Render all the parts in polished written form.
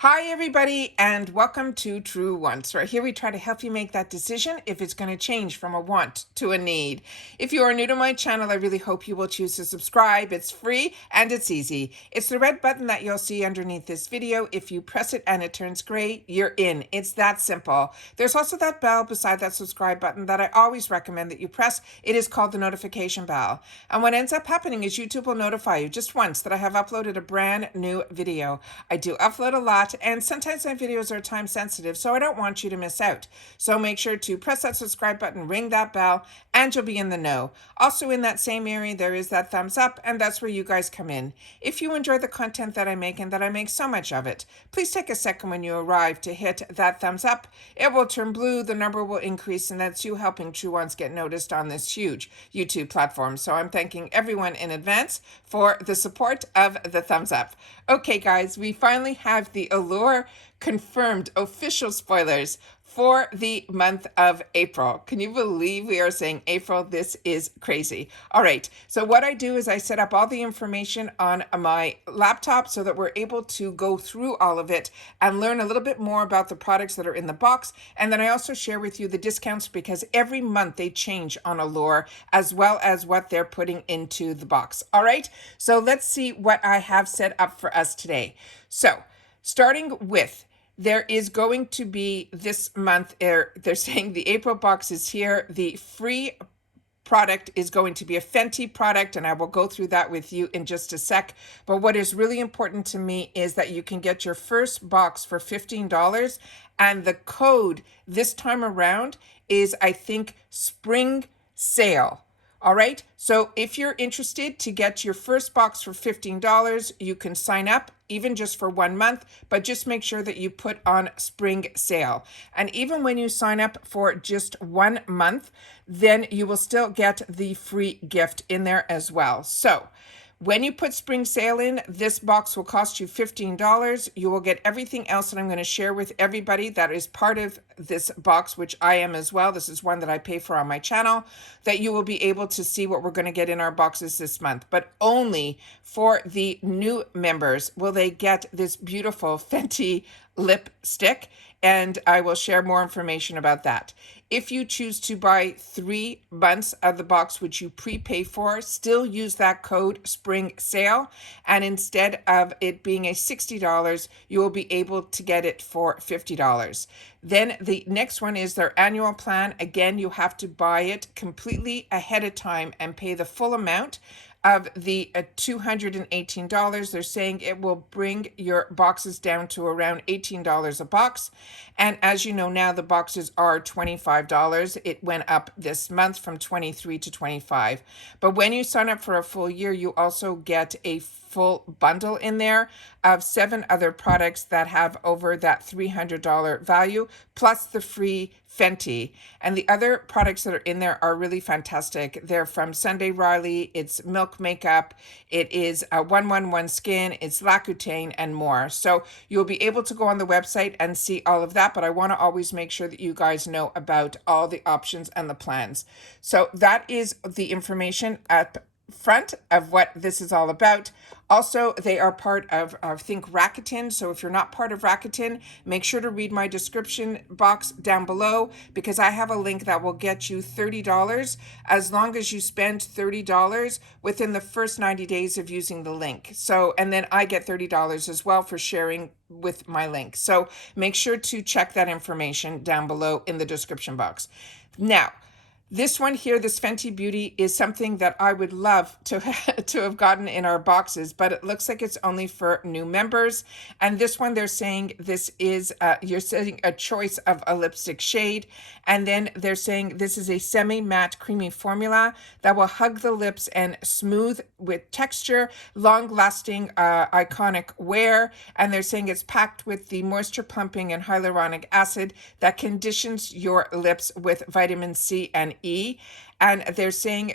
Hi, everybody, and welcome to True Wants. Right here, we try to help you make that decision if it's going to change from a want to a need. If you are new to my channel, I really hope you will choose to subscribe. It's free and it's easy. It's the red button that you'll see underneath this video. If you press it and it turns gray, you're in. It's that simple. There's also that bell beside that subscribe button that I always recommend that you press. It is called the notification bell. And what ends up happening is YouTube will notify you just once that I have uploaded a brand new video. I do upload a lot, and sometimes my videos are time sensitive, so I don't want you to miss out. So make sure to press that subscribe button, ring that bell, and you'll be in the know. Also in that same area, there is that thumbs up, and that's where you guys come in. If you enjoy the content that I make and that I make so much of it, please take a second when you arrive to hit that thumbs up. It will turn blue, the number will increase, and that's you helping True Ones get noticed on this huge YouTube platform. So I'm thanking everyone in advance for the support of the thumbs up. Okay, guys, we finally have the Allure confirmed official spoilers for the month of April. Can you believe we are saying April? This is crazy. All right, so what I do is I set up all the information on my laptop so that we're able to go through all of it and learn a little bit more about the products that are in the box. And then I also share with you the discounts because every month they change on Allure as well as what they're putting into the box. All right, so let's see what I have set up for us today. So starting with, there is going to be this month, they're saying the April box is here. The free product is going to be a FENTY product, and I will go through that with you in just a sec. But what is really important to me is that you can get your first box for $15, and the code this time around is, I think, spring sale. All right, so if you're interested to get your first box for $15, you can sign up even just for 1 month, but just make sure that you put on spring sale. And even when you sign up for just 1 month, then you will still get the free gift in there as well. So when you put spring sale in, this box will cost you $15. You will get everything else that I'm going to share with everybody that is part of this box, which I am as well. This is one that I pay for on my channel, that you will be able to see what we're going to get in our boxes this month. But only for the new members will they get this beautiful Fenty lipstick, and I will share more information about that. If you choose to buy 3 months of the box, which you prepay for, still use that code spring sale, and instead of it being a $60, you will be able to get it for $50. Then the next one is their annual plan. Again, you have to buy it completely ahead of time and pay the full amount of the $218. They're saying it will bring your boxes down to around $18 a box. And as you know now, the boxes are $25. It went up this month from 23 to 25. But when you sign up for a full year, you also get a full bundle in there of 7 other products that have over that $300 value, plus the free Fenty. And the other products that are in there are really fantastic. They're from Sunday Riley, it's Milk Makeup, it is 111 Skin, it's Rakuten, and more. So you'll be able to go on the website and see all of that, but I want to always make sure that you guys know about all the options and the plans. So that is the information at front of what this is all about. Also, they are part of, I think, Rakuten. So if you're not part of Rakuten, make sure to read my description box down below, because I have a link that will get you $30 as long as you spend $30 within the first 90 days of using the link. So, and then I get $30 as well for sharing with my link. So make sure to check that information down below in the description box. Now, this one here, this Fenty Beauty, is something that I would love to have gotten in our boxes, but it looks like it's only for new members. And this one, they're saying this is, you're setting a choice of a lipstick shade. And then they're saying this is a semi-matte creamy formula that will hug the lips and smooth with texture, long-lasting, iconic wear. And they're saying it's packed with the moisture pumping and hyaluronic acid that conditions your lips with vitamin C and E. And they're saying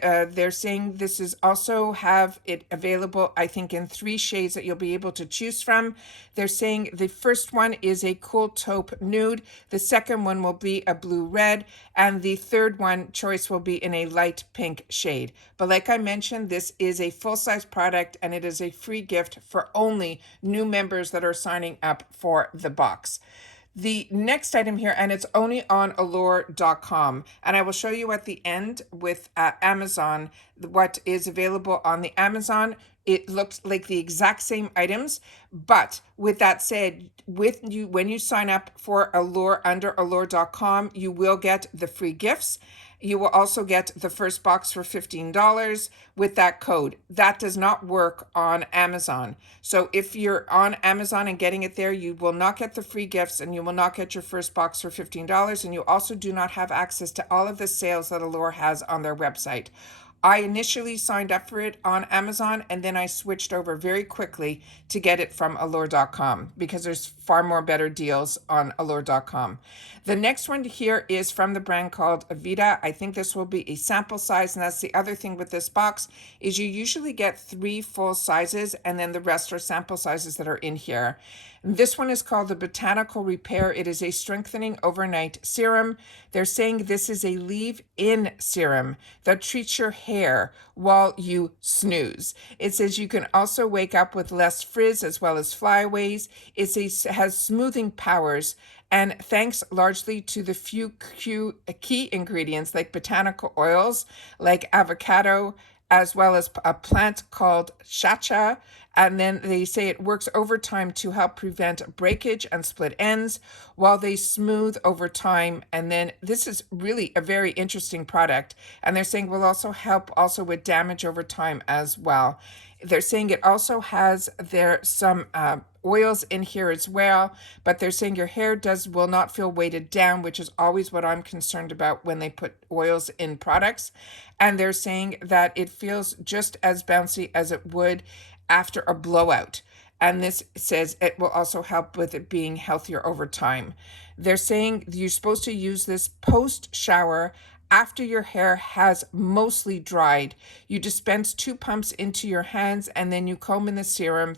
this is also have it available, I think, in 3 shades that you'll be able to choose from. They're saying the first one is a cool taupe nude, the second one will be a blue red, and the third one choice will be in a light pink shade. But like I mentioned, this is a full-size product and it is a free gift for only new members that are signing up for the box. The next item here, and it's only on Allure.com, and I will show you at the end with Amazon what is available on the Amazon. It looks like the exact same items, but with that said, when you sign up for Allure under Allure.com, you will get the free gifts. You will also get the first box for $15 with that code. That does not work on Amazon. So if you're on Amazon and getting it there, you will not get the free gifts and you will not get your first box for $15. And you also do not have access to all of the sales that Allure has on their website. I initially signed up for it on Amazon and then I switched over very quickly to get it from Allure.com because there's far more better deals on Allure.com. The next one here is from the brand called Avita. I think this will be a sample size, and that's the other thing with this box is you usually get 3 full sizes and then the rest are sample sizes that are in here. This one is called the Botanical Repair. It is a strengthening overnight serum. They're saying this is a leave-in serum that treats your hair while you snooze. It says you can also wake up with less frizz as well as flyaways. It has smoothing powers, and thanks largely to the few key ingredients like botanical oils, like avocado, as well as a plant called shacha. And then they say it works over time to help prevent breakage and split ends while they smooth over time. And then this is really a very interesting product. And they're saying will also help also with damage over time as well. They're saying it also has some oils in here as well, but they're saying your hair will not feel weighted down, which is always what I'm concerned about when they put oils in products. And they're saying that it feels just as bouncy as it would after a blowout. And this says it will also help with it being healthier over time. They're saying you're supposed to use this post-shower after your hair has mostly dried. You dispense 2 pumps into your hands and then you comb in the serum,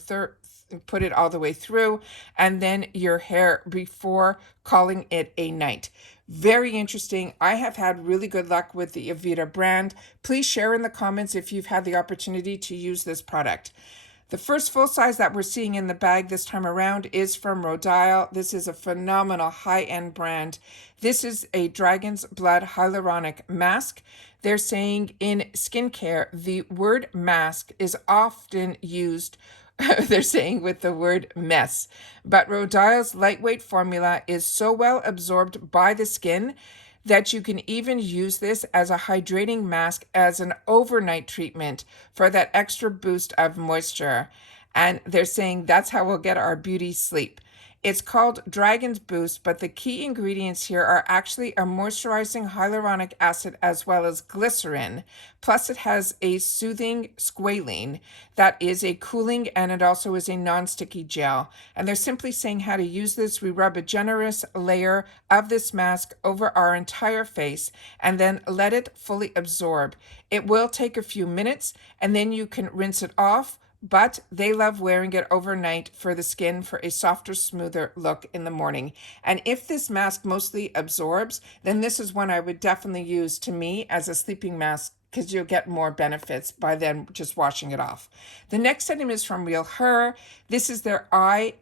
put it all the way through, and then your hair before calling it a night. Very interesting. I have had really good luck with the Avita brand. Please share in the comments if you've had the opportunity to use this product. The first full size that we're seeing in the bag this time around is from Rodial. This is a phenomenal high-end brand. This is a dragon's blood hyaluronic mask. They're saying in skincare, the word mask is often used they're saying with the word mess. But Rodial's lightweight formula is so well absorbed by the skin that you can even use this as a hydrating mask as an overnight treatment for that extra boost of moisture. And they're saying that's how we'll get our beauty sleep. It's called Dragon's Boost, but the key ingredients here are actually a moisturizing hyaluronic acid as well as glycerin. Plus it has a soothing squalene that is a cooling, and it also is a non-sticky gel. And they're simply saying how to use this. We rub a generous layer of this mask over our entire face and then let it fully absorb. It will take a few minutes and then you can rinse it off, but they love wearing it overnight for the skin for a softer, smoother look in the morning. And if this mask mostly absorbs, then this is one I would definitely use to me as a sleeping mask because you'll get more benefits by then just washing it off. The next item is from Real Her. This is their I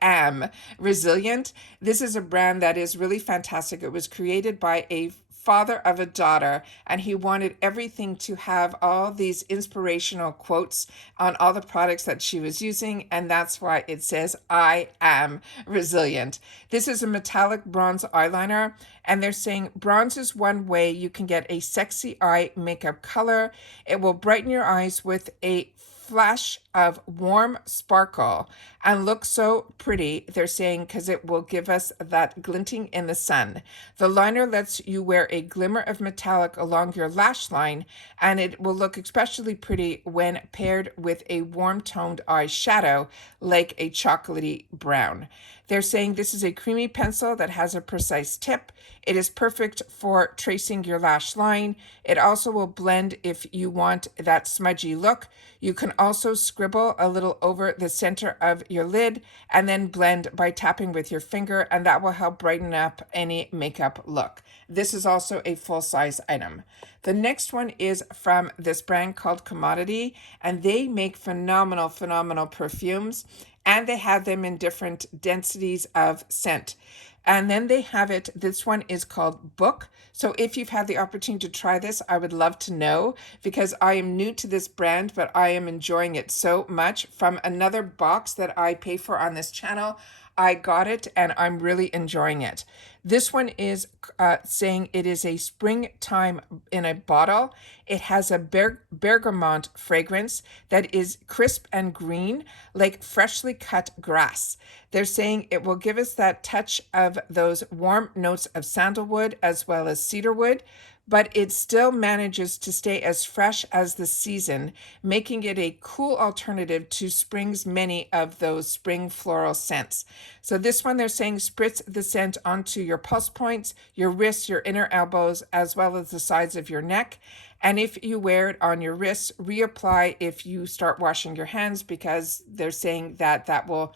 Am Resilient. This is a brand that is really fantastic. It was created by a father of a daughter, and he wanted everything to have all these inspirational quotes on all the products that she was using, and that's why it says I am resilient. This is a metallic bronze eyeliner, and they're saying bronze is one way you can get a sexy eye makeup color. It will brighten your eyes with a flash of warm sparkle and look so pretty. They're saying because it will give us that glinting in the sun. The liner lets you wear a glimmer of metallic along your lash line, and it will look especially pretty when paired with a warm toned eyeshadow like a chocolatey brown. They're saying this is a creamy pencil that has a precise tip. It is perfect for tracing your lash line. It also will blend if you want that smudgy look. You can also scribble a little over the center of your lid and then blend by tapping with your finger, and that will help brighten up any makeup look. This is also a full-size item. The next one is from this brand called Commodity, and they make phenomenal perfumes, and they have them in different densities of scent. And then they have it, this one is called Book. So if you've had the opportunity to try this, I would love to know, because I am new to this brand, but I am enjoying it so much. From another box that I pay for on this channel, I got it and I'm really enjoying it. This one is saying it is a springtime in a bottle. It has a bergamot fragrance that is crisp and green, like freshly cut grass. They're saying it will give us that touch of those warm notes of sandalwood as well as cedarwood, but it still manages to stay as fresh as the season, making it a cool alternative to spring's many of those spring floral scents. So this one, they're saying spritz the scent onto your pulse points, your wrists, your inner elbows, as well as the sides of your neck. And if you wear it on your wrists, reapply if you start washing your hands, because they're saying that that will,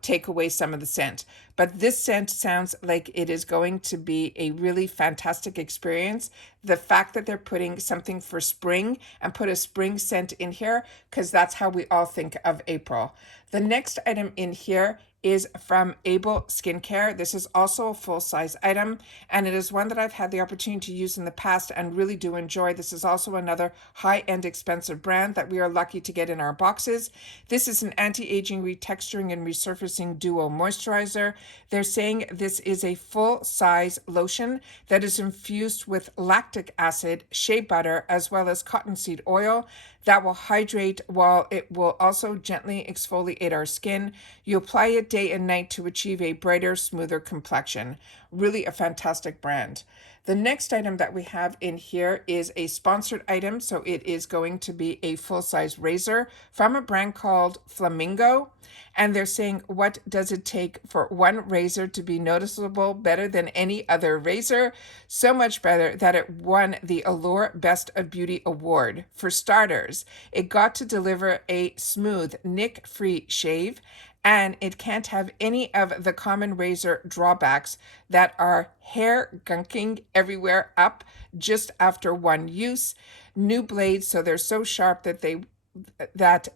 take away some of the scent. But this scent sounds like it is going to be a really fantastic experience. The fact that they're putting something for spring and put a spring scent in here, because that's how we all think of April. The next item in here is from Able Skincare. This is also a full-size item, and it is one that I've had the opportunity to use in the past and really do enjoy. This is also another high-end expensive brand that we are lucky to get in our boxes. This is an anti-aging, retexturing, and resurfacing duo moisturizer. They're saying this is a full-size lotion that is infused with lactic acid, shea butter, as well as cottonseed oil that will hydrate while it will also gently exfoliate our skin. You apply it day and night to achieve a brighter, smoother complexion. Really a fantastic brand. The next item that we have in here is a sponsored item. So it is going to be a full-size razor from a brand called Flamingo. And they're saying, what does it take for one razor to be noticeable better than any other razor? So much better that it won the Allure Best of Beauty Award. For starters, it got to deliver a smooth, nick-free shave, and it can't have any of the common razor drawbacks that are hair gunking everywhere up just after one use. New blades, so they're so sharp that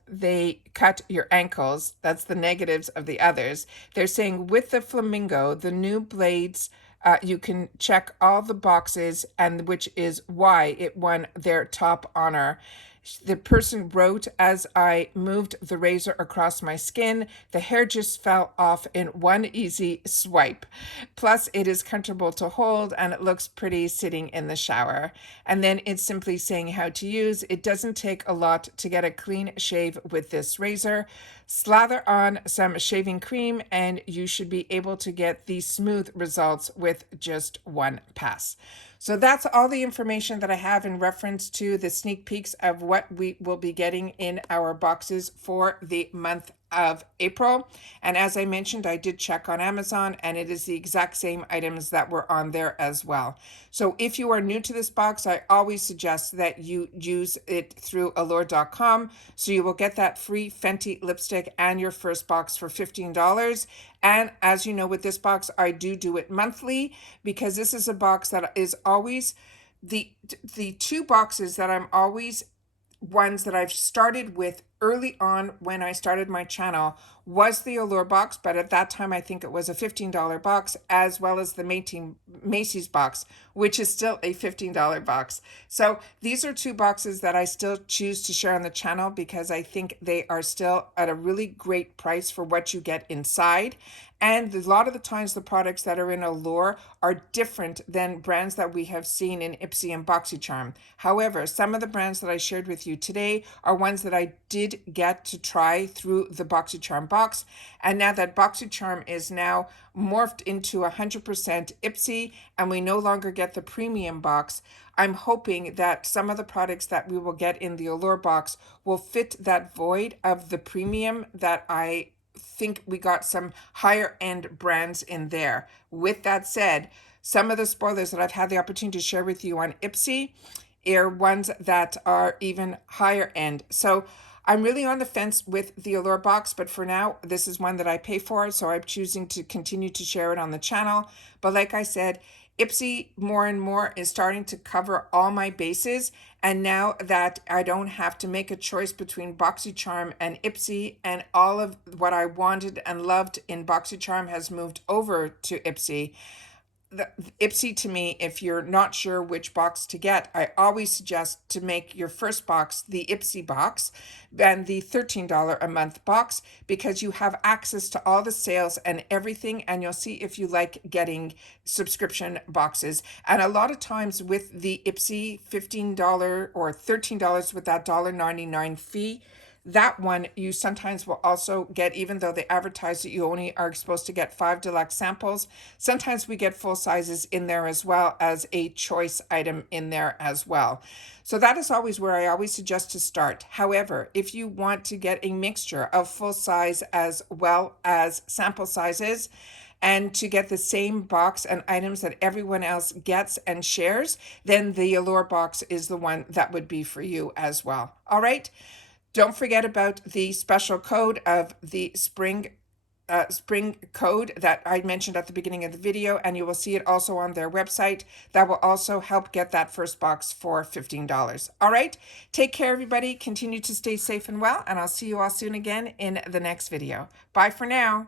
they cut your ankles. That's the negatives of the others. They're saying with the Flamingo, the new blades, you can check all the boxes, and which is why it won their top honor. The person wrote, as I moved the razor across my skin, the hair just fell off in one easy swipe. Plus, it is comfortable to hold and it looks pretty sitting in the shower. And then it's simply saying how to use. It doesn't take a lot to get a clean shave with this razor. Slather on some shaving cream and you should be able to get these smooth results with just one pass. So that's all the information that I have in reference to the sneak peeks of what we will be getting in our boxes for the month of April. And as I mentioned, I did check on Amazon and it is the exact same items that were on there as well. So if you are new to this box, I always suggest that you use it through Allure.com. So you will get that free Fenty lipstick and your first box for $15. And as you know, with this box, I do it monthly, because this is a box that is always the two boxes that I'm always ones that I've started with early on when I started my channel was the Allure box, but at that time I think it was a $15 box, as well as the Macy's box, which is still a $15 box. So these are two boxes that I still choose to share on the channel because I think they are still at a really great price for what you get inside. And a lot of the times the products that are in Allure are different than brands that we have seen in Ipsy and BoxyCharm. However, some of the brands that I shared with you today are ones that I did get to try through the BoxyCharm box. And now that BoxyCharm is now morphed into 100% Ipsy and we no longer get the premium box, I'm hoping that some of the products that we will get in the Allure box will fit that void of the premium that I think we got some higher end brands in there. With that said, some of the spoilers that I've had the opportunity to share with you on Ipsy are ones that are even higher end. So I'm really on the fence with the Allure box, but for now, this is one that I pay for, so I'm choosing to continue to share it on the channel. But like I said, Ipsy more and more is starting to cover all my bases, and now that I don't have to make a choice between BoxyCharm and Ipsy, and all of what I wanted and loved in BoxyCharm has moved over to Ipsy. The Ipsy, to me, if you're not sure which box to get, I always suggest to make your first box the Ipsy box and the $13 a month box, because you have access to all the sales and everything, and you'll see if you like getting subscription boxes. And a lot of times with the Ipsy $15 or $13 with that $1.99 fee, that one you sometimes will also get, even though they advertise that you only are supposed to get 5 deluxe samples, sometimes we get full sizes in there as well as a choice item in there as well. So that is always where I always suggest to start. However, if you want to get a mixture of full size as well as sample sizes, and to get the same box and items that everyone else gets and shares, then the Allure box is the one that would be for you as well. All right. Don't forget about the special code of the spring code that I mentioned at the beginning of the video, and you will see it also on their website. That will also help get that first box for $15. All right, take care, everybody. Continue to stay safe and well, and I'll see you all soon again in the next video. Bye for now.